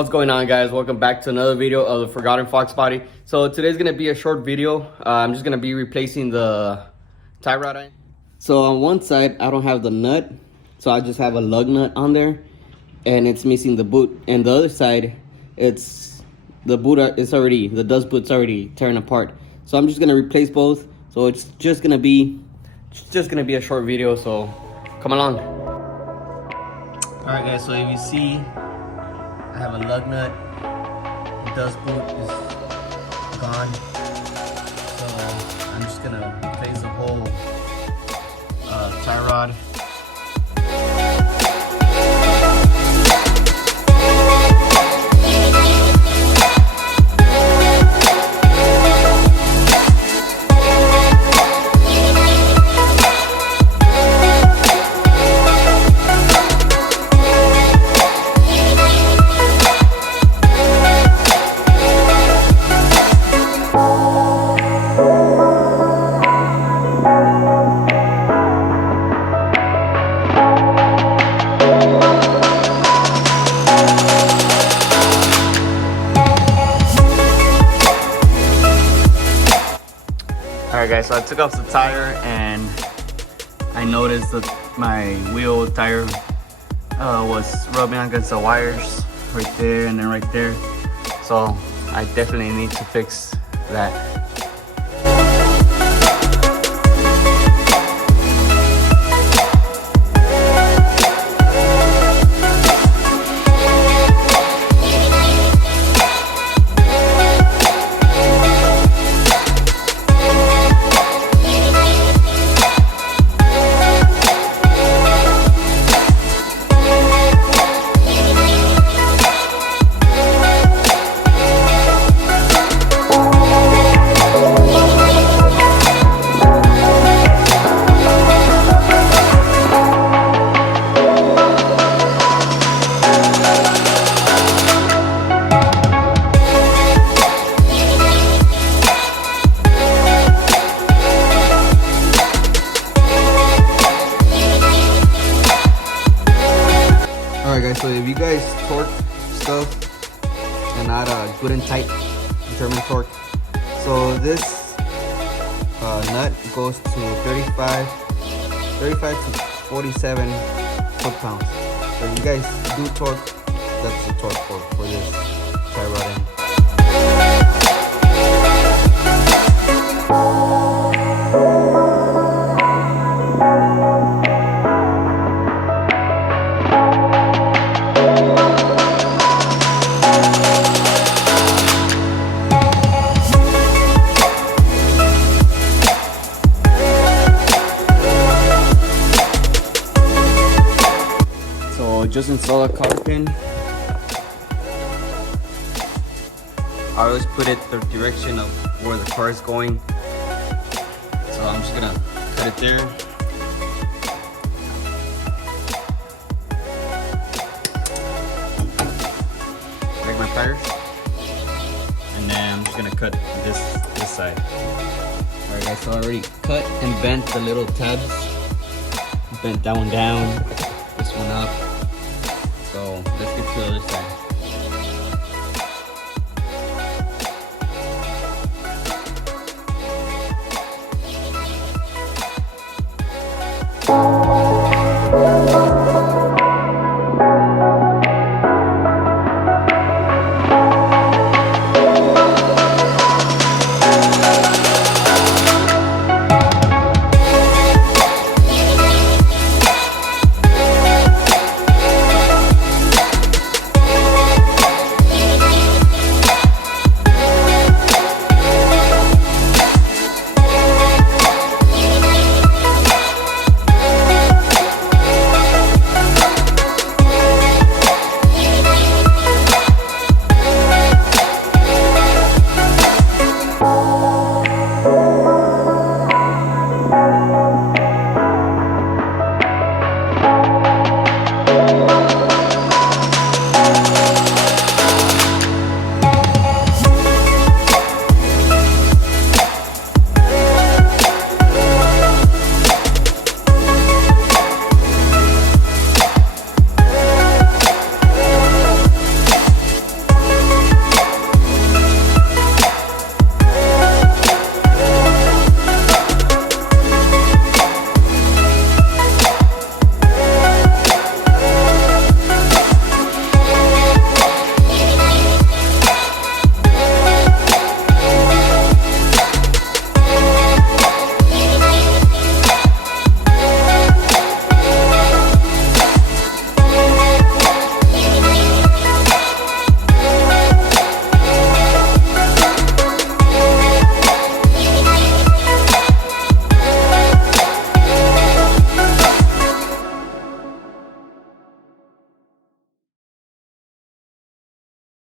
What's going on, guys? Welcome back to another video of the Forgotten Fox body. So today's gonna be a short video. I'm just gonna be replacing the tie rod end. So on one side I don't have the nut, so I just have a lug nut on there and it's missing the boot, and the other side it's the boot the dust boot's already tearing apart. So I'm just gonna replace both. So it's just gonna be a short video, so come along. Alright guys, so if you see, I have a lug nut, the dust boot is gone, so I'm just gonna replace the whole tie rod. Alright guys, so I took off the tire and I noticed that my wheel tire was rubbing against the wires right there and then right there. So I definitely need to fix that. Alright guys, so if you guys torque stuff and not good and tight German torque, so this nut goes to 35 to 47 foot-pounds. So if you guys do torque, that's the torque for this tie rod end. Just install a cotter pin. I always put it the direction of where the car is going, so I'm just gonna cut it there. Take my pliers, and then I'm just gonna cut this side. Alright guys, so I already cut and bent the little tabs. Bent that one down, this one up. So let's get to the other side.